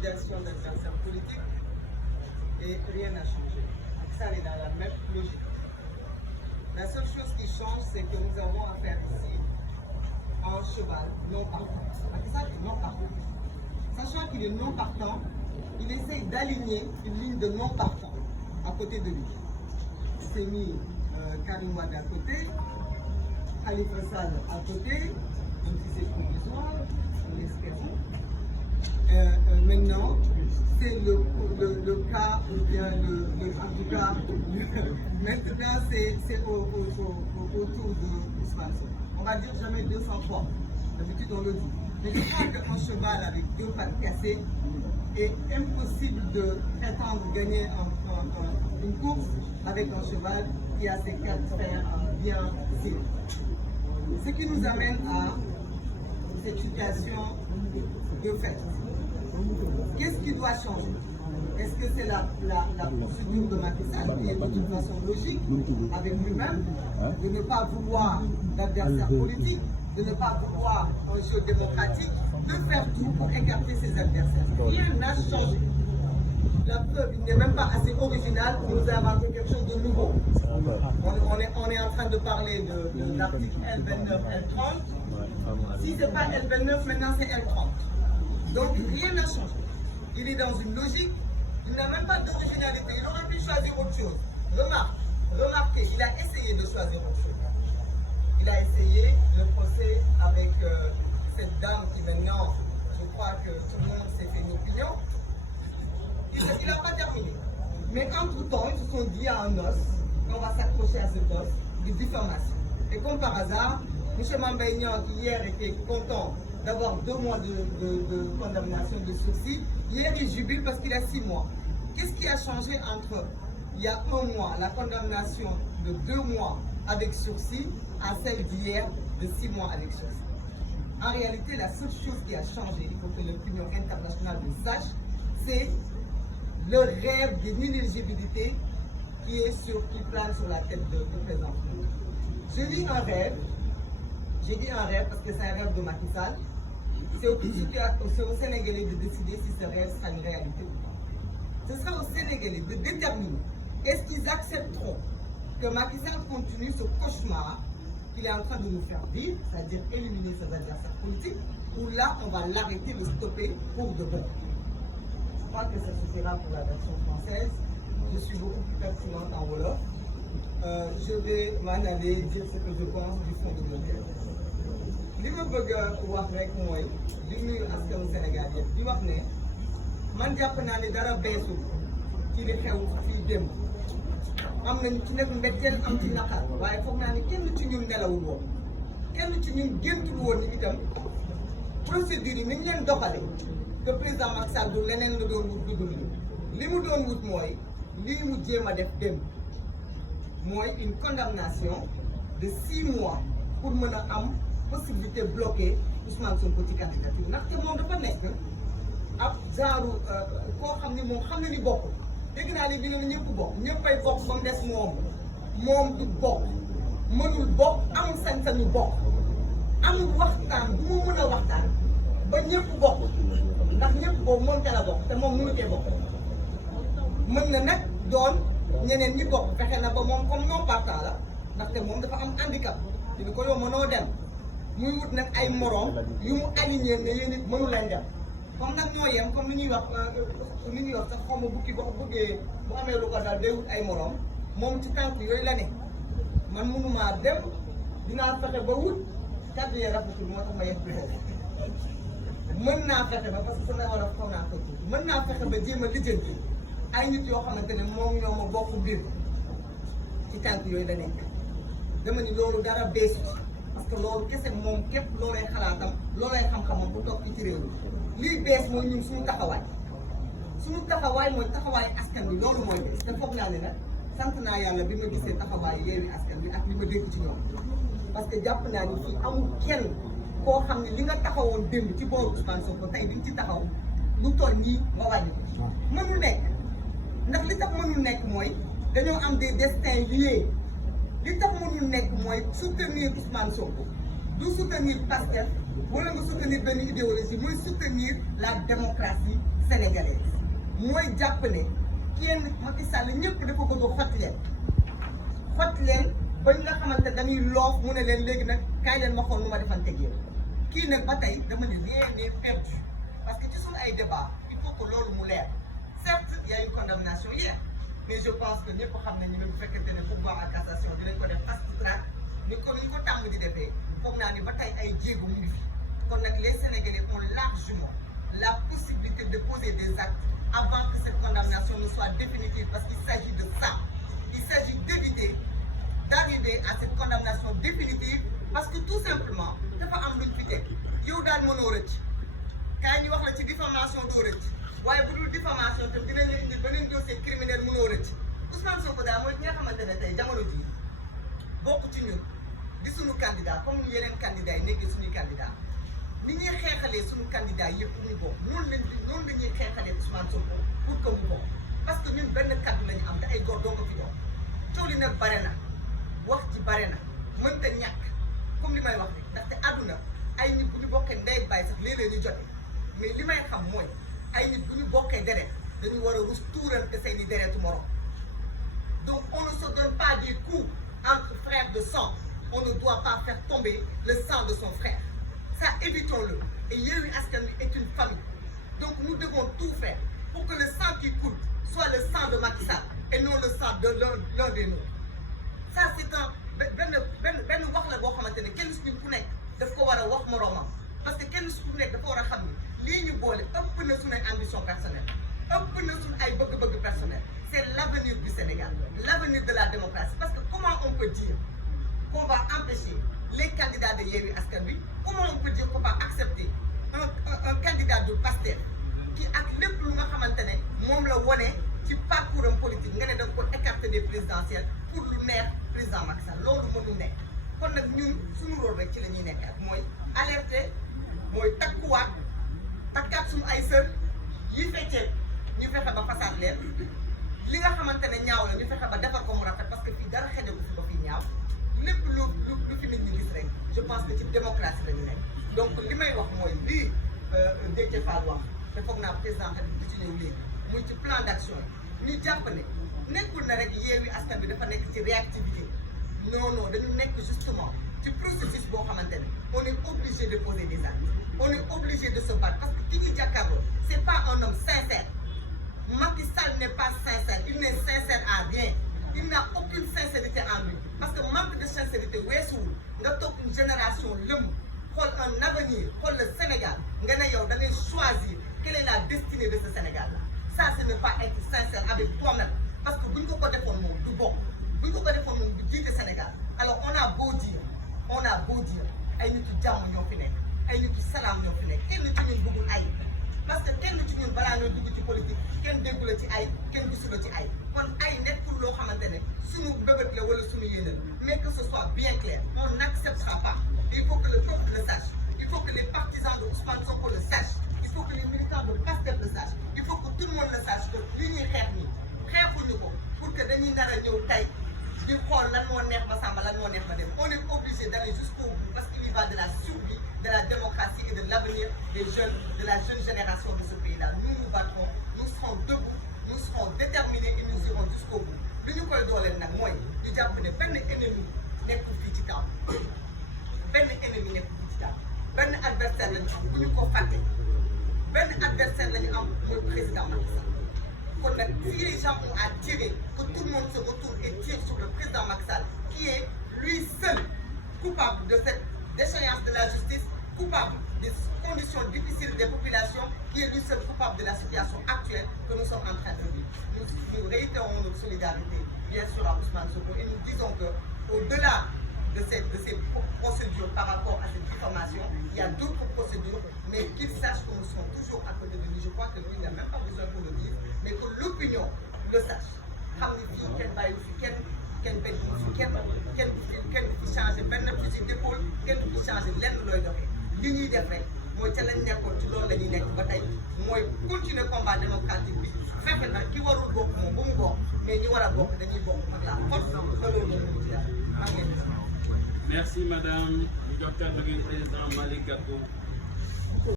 liquidation d'adversaires politiques et rien n'a changé. Donc ça, est dans la même logique. La seule chose qui change, c'est que nous avons affaire ici à un cheval non partant. Macky Sall est non partant. Sachant qu'il est non partant, il essaye d'aligner une ligne de non partant à côté de lui. Il s'est mis Karim Wade à côté, Khalifa Sall à côté, même si c'est provisoire, nous l'espérons. Maintenant, c'est le cas, ou bien en tout cas, maintenant c'est autour de Ousmane Sonko. On va dire jamais 203, d'habitude on le dit. Mais je crois qu'un cheval avec deux pattes cassées est impossible de prétendre gagner une course avec un cheval qui a ses quatre fers bien serrés. Ce qui nous amène à cette situation de fait. Qu'est-ce qui doit changer? Est-ce que c'est la procédure de Macky Sall qui est de toute façon logique avec lui-même, de ne pas vouloir d'adversaire politique, de ne pas vouloir un jeu démocratique, de faire tout pour écarter ses adversaires? Rien n'a changé. La preuve, il n'est même pas assez original pour nous inventer quelque chose de nouveau. On est en train de parler de l'article L29, L30. Si ce n'est pas L29, maintenant c'est L30. Donc rien n'a changé. Il est dans une logique, il n'a même pas d'originalité. Il aurait pu choisir autre chose. Remarquez, il a essayé de choisir autre chose. Il a essayé le procès avec cette dame qui maintenant, je crois que tout le monde s'est fait une opinion. Il n'a pas terminé. Mais entre-temps, ils se sont dit à un os qu'on va s'accrocher à cet os de diffamation. Et comme par hasard, M. Mambay Niang, qui hier était content d'avoir 2 mois de condamnation de sursis, hier il jubile parce qu'il a 6 mois. Qu'est-ce qui a changé entre il y a 1 mois, la condamnation de 2 mois avec sursis, à celle d'hier de 6 mois avec sursis? En réalité, la seule chose qui a changé, il faut que l'opinion internationale le sache, c'est le rêve d'inéligibilité qui plane sur la tête de président. Je dis un rêve, j'ai dit un rêve parce que c'est un rêve de Macky Sall. C'est aux Sénégalais de décider si ce rêve sera une réalité ou pas. Ce sera aux Sénégalais de déterminer est-ce qu'ils accepteront que Macky Sall continue ce cauchemar qu'il est en train de nous faire vivre, c'est-à-dire éliminer ses adversaires politiques, ou là on va l'arrêter, le stopper pour de bon. Je crois que ça suffira pour la version française. Je suis beaucoup plus pertinente en Wolof. Je vais m'en aller dire ce que je pense du fond de mon cœur. li ma bëgg a wax rek mooy li nuyu askanu Sénégal yëpp di wax ne man jàpp naa ne dara beesul ci li xew fii démb. am nañ ci nekk mbetteel am ci naqar waaye foog naa ne kenn ci ñun nelawul woon kenn ci ñun géntul woon ni itam procédure yi ni ñu leen doxale que président Macky Sall du leneen la doon wut dugg li mu doon wut mooy lii mu jéem a def démb mooy une condamnation de 6 mois pour mën a am possibilité bloquée Ousmane Sonko ci candidature ndaxte moom dafa nekk ab genre koo xam ni moom xam na ni bokk dégg naa ni bi ne ñëpp bokk ñëppay bokk ba mu des moom du bokk mënul bokk amul sañ-sañu bokk amul waxtaan bu mu mën a waxtaan ba ñëpp bokk ndax ñëpp boobu moom ca la bokk te moom mënu cee bokk mën na nag doon ñeneen ñi bokk fexe na ba moom comme non partant la ndaxte moom dafa am handicap dina ko yow mënoo dem muy wut nag ay morom yu mu aligné ne yéen it mënu leen dem comme nag ñoo yem comme ni ñuy wax sax xaw ma bukki boo bëggee bu amee lu ko daal day wut ay morom moom ci tànk yooyu la ne man mënumaa dem dinaa fexe ba wut kàddu yi rafetul moo tax ma yem ci foofu mën naa fexe ba parce que sama war a xaw naa ko tuuti mën naa fexe ba jéem a lijjanti ay nit yoo xamante ne moom ñoo ma bokk mbir ci tànk yooyu la nekk dama ni loolu dara beesu parce que loolu kese moom képp loolay xalaatam loolay xam-xamam bu toog ci réew mi lii bees mooy ñun suñu taxawaay mooy taxawaay askan bi loolu mooy bees te foog naa ne nag sant naa yàlla bi ma gisee taxawaay Yewwi Askan Wi ak li ma dégg ci ñoom parce que jàpp naa ni fii amul kenn koo xam ne li nga taxawoon démb ci booru Ousmane Sonko tey di nga ci taxaw lu toll nii nga wàññi ko mënul nekk ndax li tax mënul nekk mooy dañoo am des destins liés li tax mënul nekk mooy soutenir Ousmane Sonko du soutenir Pastef wala nga soutenir benn idéologie mooy soutenir la démocratie sénégalaise mooy jàpp ne kenn Macky Sall ñëpp dafa bëgg a xotti leen ba nga xamante dañuy loof mu ne leen léegi nag kaay leen ma xool nu ma defanteeg yéen kii nag ba tey dama ne rien n'est perdu parce que ci suñu ay débat il faut que loolu mu leer certes il y a une condamnation hier mais je pense que ñëpp xam nañu ne bu fekkente ne pouvoir en cassation dinañ ko def fast track mais comme ni ñu ko tàmm di defee foog naa ni ba tey ay jéego mu ngi fi kon nag les Sénégalais ont largement la possibilité de poser des actes avant que cette condamnation ne soit définitive parce qu'il s'agit de ça. Il s'agit d'éviter d'arriver à cette condamnation définitive parce que tout simplement dafa am luñ fi teg yow daal mënoo rëcc kaay ñu wax la ci diffamation doo rëcc waaye bu dul diffamation tam dinañ la indi beneen dossier criminel mënoo rëcc Ousmane Sonko daal mooy ki nga xamante ne tey jamono jii bokk ci ñun di suñu candidat comme ñu yeneen candidats yi nekkee suñuy candidat ni ñuy xeexalee suñu candidat yëpp ñu bokk noonu la ñuy xeexalee Ousmane Sonko pour que mu bokk parce que ñun benn kaddu lañu am te ay góor doo ko fi doon coow li nag bare na wax ji bare na mënta ñàkk comme li may wax rek ndaxte àdduna ay nit bu ñu bokkee ndey bàyyi sax léeg-léeg ñu jote mais li may xam mooy ay nit bu ñu bokkee deret dañu war a rus tuurante seeni deretu morom donc on ne se donne pas des coups entre frères de sang on ne doit pas faire tomber le sang de son frère ça évitons-le et Yewwi Askan Wi est une famille donc nous devons tout faire pour que le sang qui coule soit le sang de Macky Sall et non le sang de l'un des nôtres ça c'est un benn wax la boo xamante ne kenn suñu ku nekk daf ko war a wax moroomam parce que kenn suñu ku nekk dafa war a xam ni lii ñu boole ëpp na suñu ay ambition personnelle ëpp na suñu ay bëgg-bëgg personnel c'est l'avenir du Sénégal l'avenir de la démocratie parce que comment on peut dire qu'on va empêcher les candidats de Yewwi Askan Wi comment on peut dire qu'on va accepter un candidat de Pastef qui ak lépp lu nga xamante ne moom la wone ci parcours am politique nga ne da nga ko écarter des présidentielles pour lu neex président Macky Sall loolu mënu nekk kon nag ñun suñu rôle rek ci la ñuy nekk ak mooy alerter mooy takkaat suñu ay sër yi feccee ñu fexe ba fasaat leen li nga xamante ne ñaaw la ñu fexe ba defar ko mu rafet parce que fii dara xejagu fi ba fii ñaaw lépp lu fi nit ñi gis rek je pense que ci démocratie la ñu nekk donc li may wax mooy lii Déthié Fall wax te foog naa président tamit di ci ñëw léegi muy ci plan d'action yi ñu jàpp ne nekkul na rek Yewwi Askan Wi dafa nekk ci réactivité non dañu nekk justement ci processus boo xamante ne on est obligé de poser des actes on est obligé de se battre parce que ki ñu jàkkaarloo c'est pas un homme sincère Macky Sall n'est pas sincère il n'est sincère à rien il n'a aucune sincérité en lui parce que manque de sincérité weesuwul nga toog une génération lëmm xool un avenir xool le Sénégal nga ne yow da ngay choisir quelle est la destinée de ce Sénégal là ça c'est ne pas être sincère avec toi-même parce que buñ ko defoon moom du bokk buñ ko defoon moom du jiite Sénégal alors on a beau dire ay nit yu jàmm ñoo fi nekk ay nit yu salaam ñoo fi nekk kenn ci ñun bëggul ay parce que kenn ci ñun balaa ñoo dugg ci politique kenn déggu la ci ay kenn gisu la ci ay kon ay nekkul loo xamante ne suñu mbébét la wala suñu yéene mais que ce soit bien clair on n'acceptera pas il faut que le peuple le sache il faut que les partisans de Ousmane Sonko le sachent il faut que les militants de Pastef le sachent il faut que tout le monde le sache que li ñuy xeex nii xeexuñu ko pour que dañuy nar a ñëw tey di xool lan moo neex ma Samba lan moo neex ma dem on est obligé d'aller jusqu'au bout parce qu'il y va de la survie de la démocratie et de l'avenir des jeunes de la jeune génération de ce pays-là nous nous battrons nous serons debout nous serons déterminés et nous irons jusqu'au bout li ñu koy dooleel nag mooy ñu jàpp ne benn ennemi nekkul fii ci kaw benn ennemi nekkul fii ci kaw benn adversaire la ñu am bu ñu ko fàtte benn adversaire la ñu am mooy président Macky Sall kon nag si les gens ont à tirer que tout le monde se retourne et tire sur le président Macky Sall qui est lui seul coupable de cette déchéance de la justice coupable des conditions difficiles des populations qui est lui seul coupable de la situation actuelle que nous sommes en train de vivre. Nous réitérons notre solidarité bien sûr à Ousmane Sonko et nous disons que au-delà de ces procédures par rapport à cette diffamation, il y a d'autres procédures, mais qu'ils sachent que nous serons toujours à côté de lui. Je crois que lui, il n'a même pas besoin pour le dire, mais que l'opinion le sache. xam ni fii kenn bàyyi fi kenn benn fi kenn fi changé benn fusil d'épaule kenn fi changé lenn looy doxee li ñuy def rek mooy ca lañ nekkoon ci loolu la ñuy nekk ba tey mooy continuer combat démocratique bi fexe na ki warul bokk moom ba mu bokk mais ñi war a bokk dañuy bokk ak la force loolu la ñu maa ngi leen di merci madame. ñu jox kàddu gi président Malick Gakou.